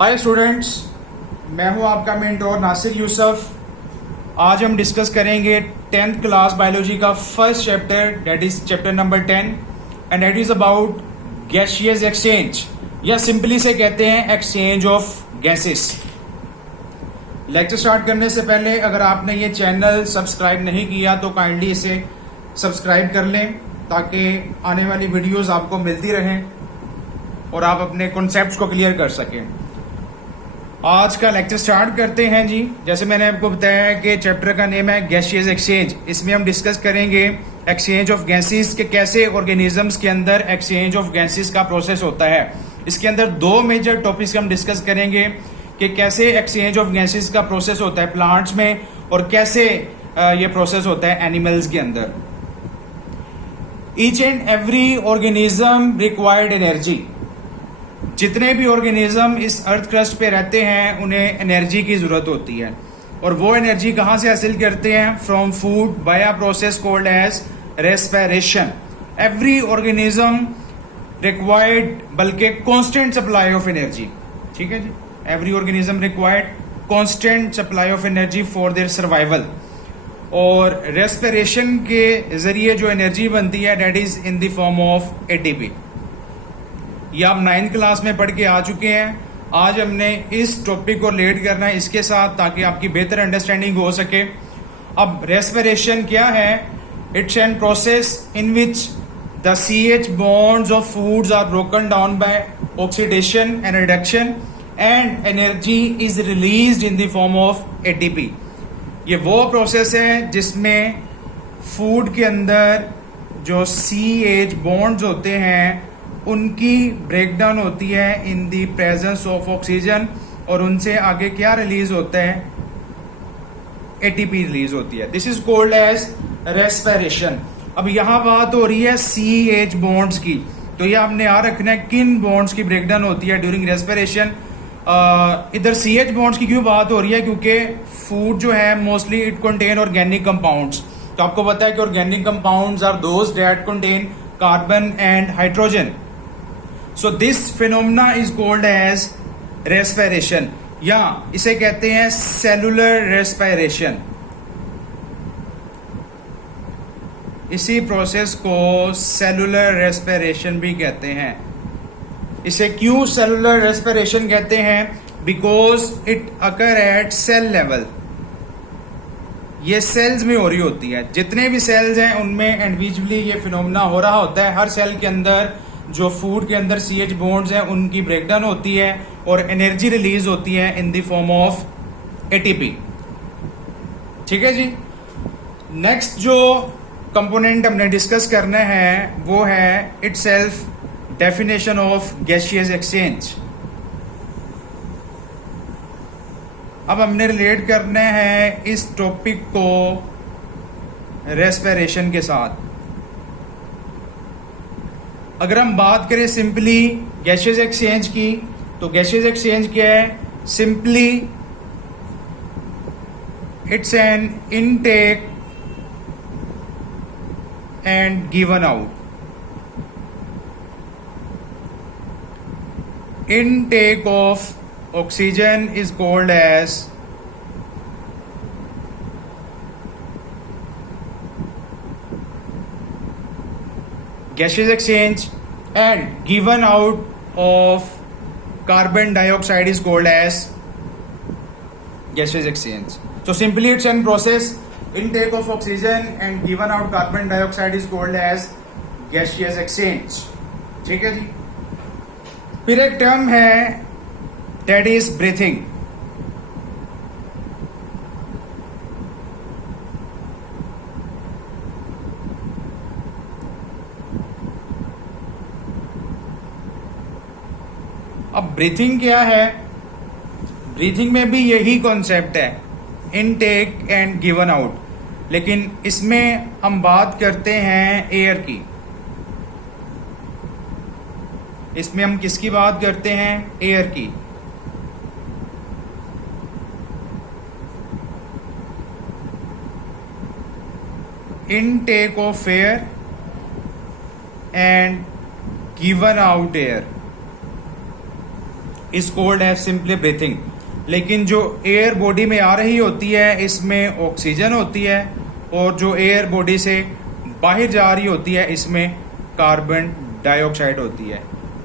Hi students, मैं हूं आपका मेंटोर नासिर यूसुफ। आज हम डिस्कस करेंगे 10th क्लास बायोलॉजी का first chapter, that is chapter number 10 and that is about gaseous exchange, या सिंपली से कहते हैं exchange of gases. Lecture start करने से पहले अगर आपने ये चैनल सब्सक्राइब नहीं किया तो काइंडली इसे सब्सक्राइब कर लें ताकि आने वाली वीडियोस आपको मिलती रहें और आप अपने कॉन्सेप्ट्स को क्लियर कर सकें। आज का लेक्चर स्टार्ट करते हैं जी। जैसे मैंने आपको बताया कि चैप्टर का नेम है गैसियस एक्सचेंज। इसमें हम डिस्कस करेंगे एक्सचेंज ऑफ गैसेस के कैसे ऑर्गेनिजम्स के अंदर एक्सचेंज ऑफ गैसेस का प्रोसेस होता है। इसके अंदर दो मेजर टॉपिक्स हम डिस्कस करेंगे कि कैसे एक्सचेंज ऑफ गैसेस का प्रोसेस होता है प्लांट्स में और कैसे ये प्रोसेस होता है एनिमल्स के अंदर। Each and every organism required energy. जितने भी ऑर्गेनिज्म इस अर्थ क्रस्ट पे रहते हैं उन्हें एनर्जी की जरूरत होती है, और वो एनर्जी कहाँ से हासिल करते हैं? From food by a process called as respiration. Every organism required बल्कि कांस्टेंट सप्लाई ऑफ एनर्जी। ठीक है जी, every organism required constant supply of energy for their survival. और रेस्पिरेशन के जरिए जो एनर्जी बनती है that is in the form of ATP. ये आप 9th क्लास में पढ़ के आ चुके हैं। आज हमने इस टॉपिक को रिलेट करना है इसके साथ ताकि आपकी बेहतर अंडरस्टैंडिंग हो सके। अब रेस्पिरेशन क्या है? It's an process in which the CH bonds of foods are broken down by oxidation and reduction and energy is released in the form of ATP। ये वो प्रोसेस है जिसमें फूड के अंदर जो CH bonds होते हैं उनकी ब्रेकडाउन होती है in the presence of oxygen, और उनसे आगे क्या रिलीज होता है? एटीपी रिलीज होती है। This is called as respiration. अब यहाँ बात हो रही है CH बॉन्ड्स की, तो ये आपने याद रखना है किन बॉन्ड्स की ब्रेकडाउन होती है ड्यूरिंग रेस्पिरेशन। इधर CH बॉन्ड्स की क्यों बात हो रही है? क्योंकि फूड जो है mostly it contain organic compounds. तो आपको पता है कि organic compounds are those that contain carbon and hydrogen. So this phenomena is called as respiration, या इसे कहते हैं सेलुलर रेस्पिरेशन। इसी प्रोसेस को सेलुलर रेस्पिरेशन भी कहते हैं। इसे क्यों सेलुलर रेस्पिरेशन कहते हैं? Because it occur at cell level. ये सेल्स में हो रही होती है। जितने भी सेल्स हैं उनमें इंडिविजुअली ये फिनोमेना हो रहा होता है। हर सेल के अंदर जो फूड के अंदर CH बॉन्ड्स हैं उनकी ब्रेकडाउन होती है और एनर्जी रिलीज होती है इन द फॉर्म ऑफ ATP। ठीक है जी। नेक्स्ट जो कंपोनेंट हमने डिस्कस करना है वो है itself definition of gaseous exchange. अब हमने रिलेट करना है इस टॉपिक को रेस्पिरेशन के साथ। अगर हम बात करें सिंपली गैसियस एक्सचेंज की, तो गैसियस एक्सचेंज क्या है? Simply it's an intake and given out. Intake of oxygen is called as gaseous exchange and given out of carbon dioxide is called as gaseous exchange. So simply it's an process, intake of oxygen and given out carbon dioxide is called as gaseous exchange. ठीक है जी। फिर एक term है that is breathing। अब breathing क्या है? Breathing में भी यही कॉन्सेप्ट है, इनटेक एंड गिवन आउट, लेकिन इसमें हम बात करते हैं एयर की। इसमें हम किसकी बात करते हैं? एयर की। intake of air and given out air. Is called as simply breathing. लेकिन जो एयर बॉडी में आ रही होती है इसमें ऑक्सीजन होती है, और जो एयर बॉडी से बाहर जा रही होती है इसमें कार्बन डाइऑक्साइड होती है।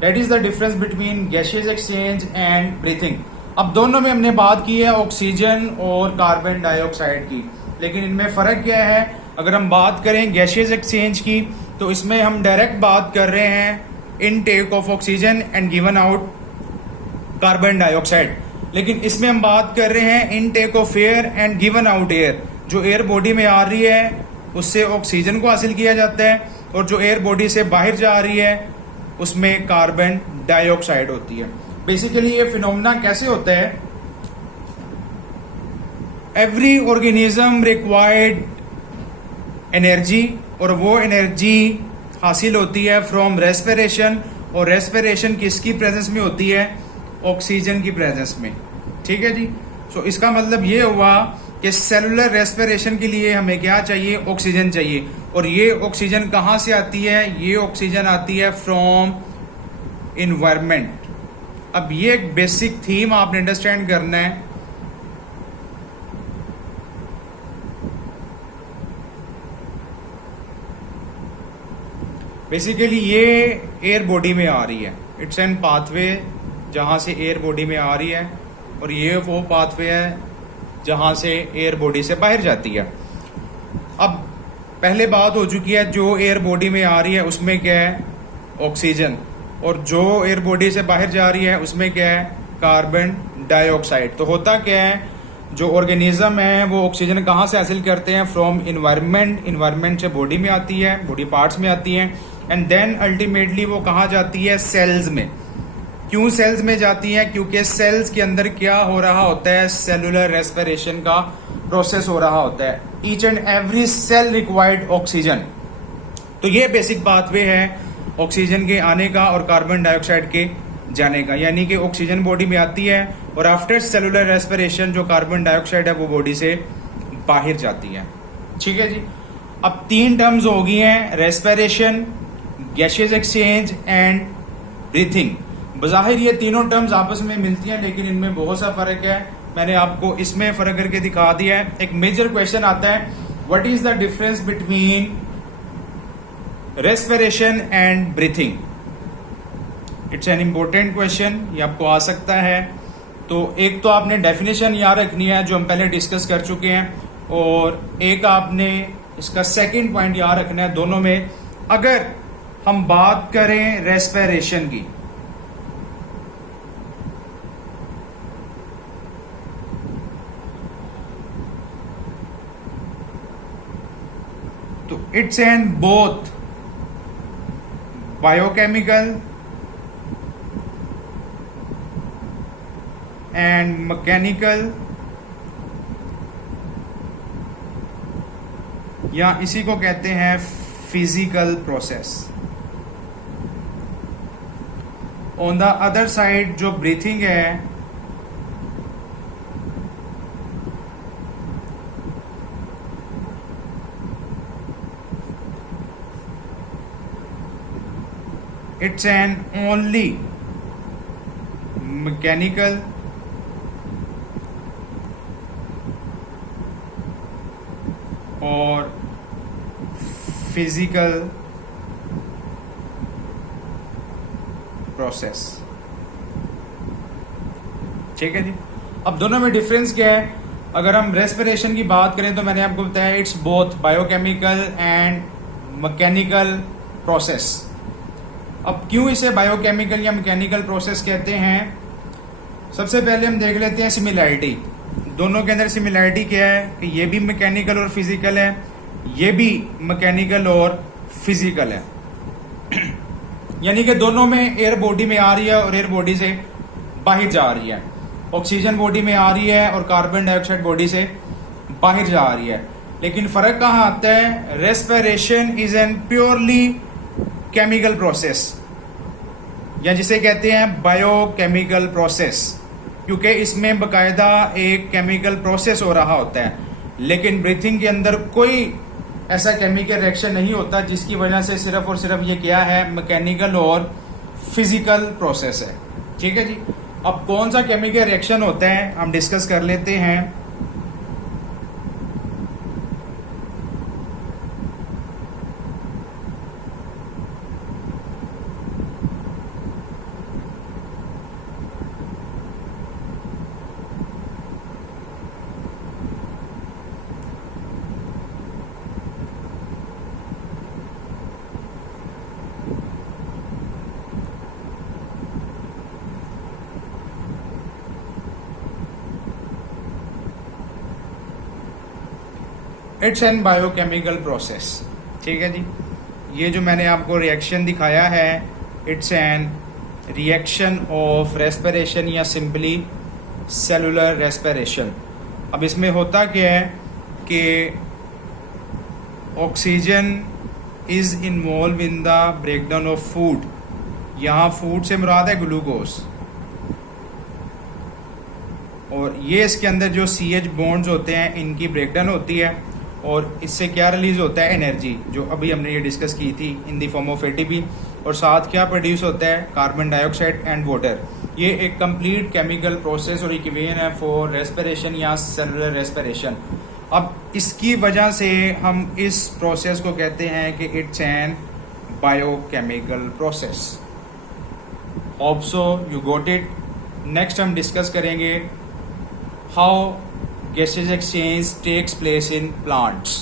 That is the difference between gaseous exchange and breathing. अब दोनों में हमने बात की है ऑक्सीजन और कार्बन डाइऑक्साइड की, लेकिन इनमें फर्क क्या है? अगर हम बात करें गैसियस एक्सचेंज की तो इसमें हम डायरेक्ट बात कर रहे हैं intake of oxygen and given out carbon dioxide, लेकिन इसमें हम बात कर रहे हैं intake of air and given out air. जो एयर बॉडी में आ रही है उससे ऑक्सीजन को हासिल किया जाता है, और जो एयर बॉडी से बाहर जा रही है उसमें कार्बन डाइऑक्साइड होती है। बेसिकली ये फिनोमेना कैसे होता है? एवरी ऑर्गेनिज्म रिक्वायर्ड एनर्जी, और वो एनर्जी हासिल होती है फ्रॉम रेस्पिरेशन, और रेस्पिरेशन किसकी प्रेजेंस में होती है? ऑक्सीजन की प्रेजेंस में। ठीक है जी। सो इसका मतलब ये हुआ कि सेलुलर रेस्पिरेशन के लिए हमें क्या चाहिए? ऑक्सीजन चाहिए। और ये ऑक्सीजन कहाँ से आती है? ये ऑक्सीजन आती है फ्रॉम इन्वायरमेंट। अब ये एक बेसिक थीम आपने अंडरस्टैंड करना है। बेसिकली ये एयर बॉडी में आ रही है, इट्स एन पाथवे जहां से एयर बॉडी में आ रही है, और ये वो पाथवे है जहां से एयर बॉडी से बाहर जाती है। अब पहले बात हो चुकी है, जो एयर बॉडी में आ रही है उसमें क्या है? ऑक्सीजन, और जो एयर बॉडी से बाहर जा रही है उसमें क्या है? Carbon dioxide. तो होता क्या है, जो ऑर्गेनिज्म है वो ऑक्सीजन कहाँ से हासिल करते हैं? From environment. इन्वायरमेंट से बॉडी में आती है, बॉडी पार्ट्स में आती है, एंड देन अल्टीमेटली वो कहाँ जाती है? सेल्स में। क्यों सेल्स में जाती है? क्योंकि सेल्स के अंदर क्या हो रहा होता है? सेलुलर रेस्पिरेशन का प्रोसेस हो रहा होता है। Each and every cell required oxygen. तो ये बेसिक पाथवे है ऑक्सीजन के आने का और कार्बन डाइऑक्साइड के जाने का, यानी कि ऑक्सीजन बॉडी में आती है और आफ्टर सेलुलर रेस्पिरेशन जो कार्बन डाइऑक्साइड है वो बॉडी से बाहर जाती है। ठीक है जी। अब 3 टर्म्स हो गई हैं, respiration, gaseous exchange and breathing. बज़ाहिर ये तीनों टर्म्स आपस में मिलती हैं, लेकिन इनमें बहुत सा फर्क है। मैंने आपको इसमें फर्क करके दिखा दिया है। एक मेजर क्वेश्चन आता है, what is the difference between respiration and breathing? It's an important question, ये आपको आ सकता है। तो एक तो आपने डेफिनेशन याद रखनी है जो हम पहले डिस्कस कर चुके हैं, और एक आपने इसका सेकंड पॉइंट याद रखना है। दोनों में अगर हम बात करें रेस्पिरेशन की, तो it's an both biochemical and mechanical, या इसी को कहते हैं physical process. On the other side जो ब्रीथिंग है, इट्स एन ओनली मैकेनिकल और फिजिकल प्रोसेस। ठीक है जी। अब दोनों में डिफरेंस क्या है? अगर हम रेस्पिरेशन की बात करें तो मैंने आपको बताया it's both biochemical and mechanical process. अब क्यों इसे बायोकेमिकल या मैकेनिकल प्रोसेस कहते हैं? सबसे पहले हम देख लेते हैं सिमिलैरिटी। दोनों के अंदर सिमिलैरिटी क्या है कि ये भी मैकेनिकल और फिजिकल है, ये भी मैकेनिकल और फिजिकल है। यानी कि दोनों में एयर बॉडी में आ रही है और एयर बॉडी से बाहर जा रही है। ऑक्सीजन बॉडी में आ रही है और कार्बन डाइऑक्साइड बॉडी से बाहर जा रही है। लेकिन फर्क कहाँ आता है? Respiration is an purely chemical process, या जिसे कहते हैं बायोकेमिकल प्रोसेस, क्योंकि इसमें बकायदा एक केमिकल प्रोसेस हो रहा होता है। लेकिन ब्रीथिंग के अंदर कोई ऐसा केमिकल रिएक्शन नहीं होता, जिसकी वजह से सिर्फ और सिर्फ ये क्या है? मैकेनिकल और फिजिकल प्रोसेस है। ठीक है जी। अब कौन सा केमिकल रिएक्शन होता है हम डिस्कस कर लेते हैं। It's an biochemical process. ठीक है जी, ये जो मैंने आपको रिएक्शन दिखाया है, it's an reaction of respiration या सिंपली सेलुलर रेस्पिरेशन। अब इसमें होता क्या है कि oxygen is involve in the breakdown of food. यहाँ फूड से मुराद है ग्लूकोज, और ये इसके अंदर जो CH बॉन्ड्स होते हैं इनकी ब्रेकडाउन होती है, और इससे क्या रिलीज होता है, एनर्जी, जो अभी हमने ये डिस्कस की थी, इन द फॉर्म ऑफ ATP। और साथ क्या प्रोड्यूस होता है, कार्बन डाइऑक्साइड एंड वाटर। ये एक कंप्लीट केमिकल प्रोसेस और इक्वेशन है फॉर रेस्पिरेशन या सेलुलर रेस्पिरेशन। अब इसकी वजह से हम इस प्रोसेस को कहते हैं कि it's an biochemical process. Hope so you got it. Next हम डिस्कस करेंगे how gaseous exchange takes place in plants.